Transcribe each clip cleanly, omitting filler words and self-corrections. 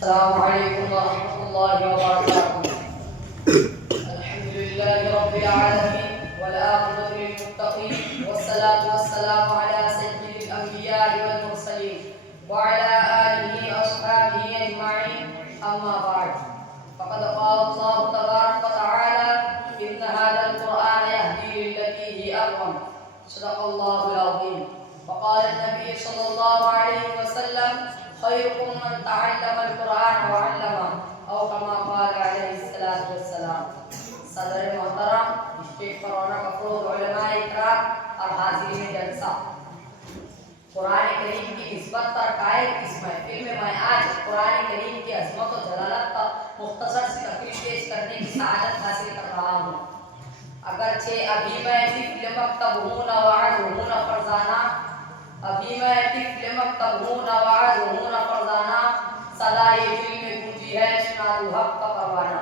السلام عليكم ورحمة الله وبركاته. الحمد لله رب العالمين والعاقبة للمتقين والصلاة والسلام على سيد الأنبياء والمرسلين وعلى آله وأصحابه أجمعين. أما بعد، فقد قال الله تبارك وتعالى: إن هذا القرآن يهدي للتي هي أقوم. صدق الله العظيم. وقال النبي صلى الله عليه وسلم: خيركم من تعلم القرآن وعلمه، او كما قال علیہ الصلوۃ والسلام. صدر محترم، اسٹیٹ کرونا افروز، علماء اکرام اور حاضرین جلسہ، قرآن کریم کی نسبت پر قائل اس محفل میں میں آج قرآن کریم کی عظمت و جلالت پر مختصر سی تقریر پیش کرنے کی سعادت حاصل کر رہا ہوں. اگرچہ ابھی میں طفل مکتب ہوں نہ واعظ ہوں نہ فرزانہ، ابھی میں طفل مکتب ہوں نہ واعظ ہوں نہ فرزانہ، صدائے دل میں گونجی ہے شناء حق کا پروانہ.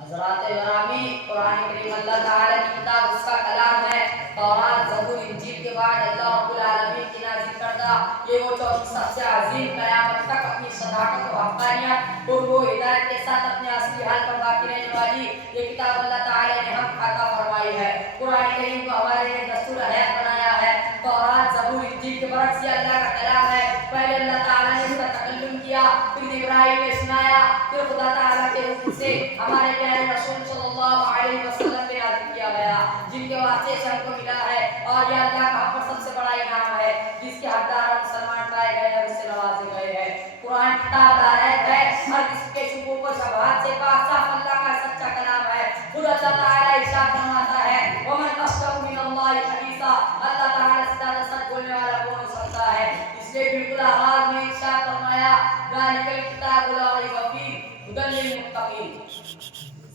حضرات گرامی، قرآن کریم اللہ تعالیٰ کی کتاب، اس کا کلام ہے. تورات، زبور، انجیل کے بعد اللہ رب العالمین کی نازل کردہ یہ وہ چوتھی سب سے عظیم، قیامت تک اپنی صداقت و حقانیت اور وہ ہدایت کے ساتھ اپنے اصلی حال پر باقی رہنے والی یہ کتاب اللہ تعالیٰ نے ہم عطا فرمائی ہے. قرآن کریم کو ہمارے لیے دستور حیات بنایا ہے. تورات، زبور، انجیل کے برعکس یہ اللہ کا کلام ہے. پہلے اللہ تعالیٰ نے اس کا تکلم کیا، پھر ابراہیم نے سنایا، پھر خدا تعالیٰ کے حکم سے ہمارے پیارے رسول صلی اللہ علیہ وسلم پہ نازل کیا گیا، جن کے واسطے سے ہم کو ملا ہے. اور یہ اللہ کا ہم پر سب سے بڑا انعام ہے، جس کے حقدار مسلمان پائے گئے اور اس سے نوازے گئے ہیں. قرآن کتاب دارائت ہے، ہر کسی کے شکوک و شبہات سے پاک صاف اللہ کا سچا کلام ہے. خود اللہ تعالیٰ ارشاد فرماتا ہے: ومن اصدق من اللہ حدیثا، اللہ تعالیٰ سے زیادہ سچ بولنے والا کون ہو سکتا ہے. اس لیے بالکل آغاز میں ارشاد فرمایا: ذالک الکتاب لا ریب فیہ ھدی للمتقین.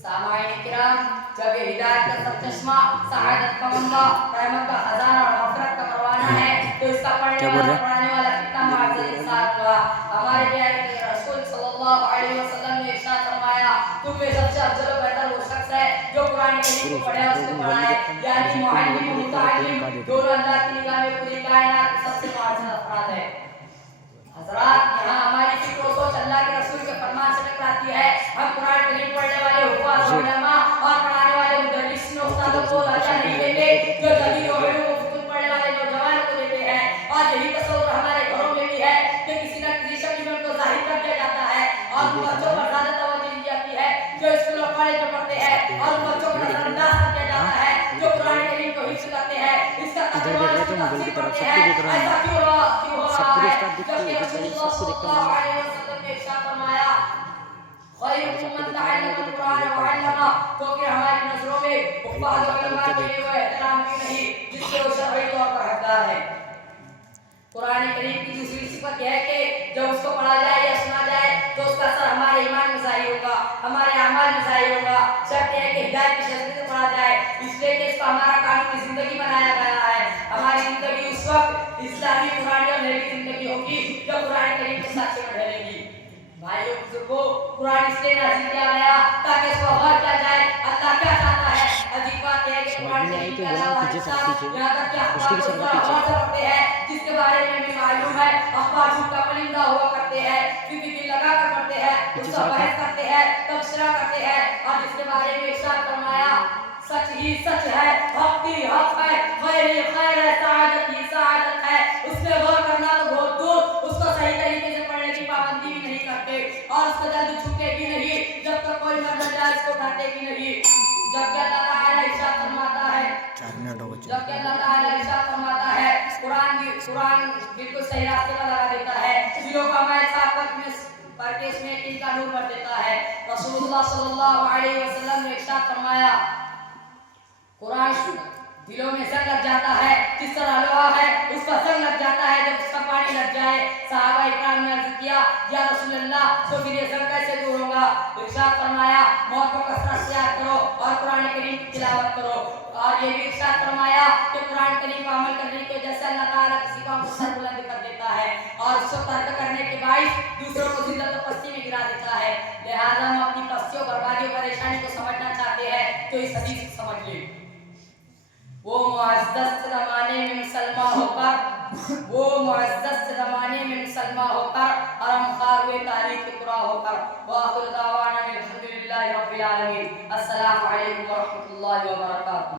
سامعین کرام، جب یہ ہدایت کا سرچشمہ، سعادت کا منبع، رحمت کا خزانہ اور مغفرت کا پروانہ ہے، تو اس کا پڑھنے والا پڑھانے والا کتنا معزز انسان ہوگا. ہمارے پیارے رسول صلی اللہ علیہ وسلم نے ارشاد فرمایا: تم میں سب سے افضل و بہتر وہ شخص ہے جو قرآن کریم کو پڑھے اور اس کو پڑھائے. یعنی معلم و متعلم دونوں اللہ کی نگاہ میں پوری کائنات کے سب سے معزز افراد ہیں. حضرات، یہاں ہماری فکر و سوچ اللہ کے رسول کے فرمان سے ٹکراتی ہے. ہم قرآن کریم پڑھنے والے حفاظ علماء اور پڑھانے والے مدرسین و استادوں کو درجہ نہیں دیتے جو جدید علوم و فنون پڑھنے والے نوجوانوں کو دیتے ہیں. اور یہی تصور ہمارے گھروں میں بھی ہے کہ کسی نہ کسی شکل میں ان کو ظاہر کر دیا جاتا ہے اور ان بچوں پر زیادہ توجہ دی جاتی ہے جو اسکول اور کالج میں پڑھتے ہیں، اور ان بچوں کو نظر انداز کر دیا جاتا ہے جو قرآن کریم کو حفظ کرتے ہیں. اس کا ترجمہ اس کی تفسیر پڑھتے ہیں. ایسا کیوں ہو رہا ہے؟ جبکہ رسول اللہ صلی اللہ علیہ وسلم نے ارشاد فرمایا: خیرکم من تعلم القرآن وعلمہ. تو پھر ہماری نظروں میں حفاظ علماء کے لیے وہ احترام بھی نہیں جس کے وہ شرعی طور پر حقدار ہے. قرآن کریم کی دوسری صفت یہ ہے کہ جب اس کو پڑھا جائے یا سنا جائے تو اس کا اثر ہمارے ایمان میں ظاہر ہوگا، ہمارے اعمال میں ظاہر ہوگا. شرط یہ ہے کہ ہدایت کی شکل سے پڑھا جائے، اس لیے کہ اس کو ہمارا قانون زندگی بنایا گیا ہے. ہماری زندگی اس وقت اسلامی، قرآنی اور نبی زندگی ہوگی جب قرآن کریم کے ساتھ میں ڈھلے گی. بھائیو بزرگوں، قرآن اس لیے نازل کیا گیا تاکہ اس کو غور کیا جائے اللہ کیا چاہتا ہے. عجیب بات ہے کہ قرآن کریم کے علاوہ یہاں تک کہ اخبار کو غور سے پڑھتے ہیں جس کے بارے میں بھی معلوم ہے اخبار جھوٹ کا پرندہ ہوا کرتے ہیں، کیونکہ دل لگا کر پڑھتے ہیں، اس کا بحث کرتے ہیں، تبصرہ کرتے ہیں. اور جس کے بارے میں ارشاد فرمایا: سچ ہی سچ ہے، حق ہی حق ہے، خیر ہی خیر ہے، سعادت ہی سعادت ہے. اس میں غور کرنا تو بہت دور، اس کو صحیح طریقے سے پڑھنے کی پابندی بھی نہیں کرتے اور اس کو جلد چھوٹے بھی نہیں جب تک کوئی مرد جائے اس کو اٹھاتے بھی نہیں. جبکہ اللہ تعالیٰ ارشاد فرماتا ہے قرآن بالکل صحیح راستے پر لگا دیتا ہے، دلوں کا میل صاف کر کے اس میں یقین کا نور بھر دیتا ہے. رسول اللہ صلی اللہ علیہ وسلم نے ارشاد فرمایا: قرآن دلوں میں زنگ لگ جاتا ہے، جس طرح لوہا ہے اس کا زنگ لگ جاتا ہے جب اس کا پانی لگ جائے. صحابہ اکرام نے عرض کیا: یا رسول اللہ، تو پھر یہ زنگ کیسے دور ہوگا؟ ارشاد فرمایا: موت کو کثرت سے یاد کرو اور قرآن کریم کی تلاوت کرو. اور یہ بھی ارشاد فرمایا کہ قرآن کریم پر عمل کرنے کی وجہ سے اللہ تعالیٰ کسی کا سر بلند کر دیتا ہے اور اس کو ترک کرنے کے باعث دوسروں کو ذلت و پستی میں گرا دیتا ہے. لہٰذا ہم اپنی پستیوں، بربادی و پریشانی کو سمجھنا چاہتے ہیں تو اس حدیث کو سمجھ لیں. وہ معزز زمانے میں مسلمان ہو کر حرم خوار ہوئے، تاریخ کے پورا أوقر وآخر دعوانا الحمد لله رب العالمين. السلام عليكم ورحمة الله وبركاته.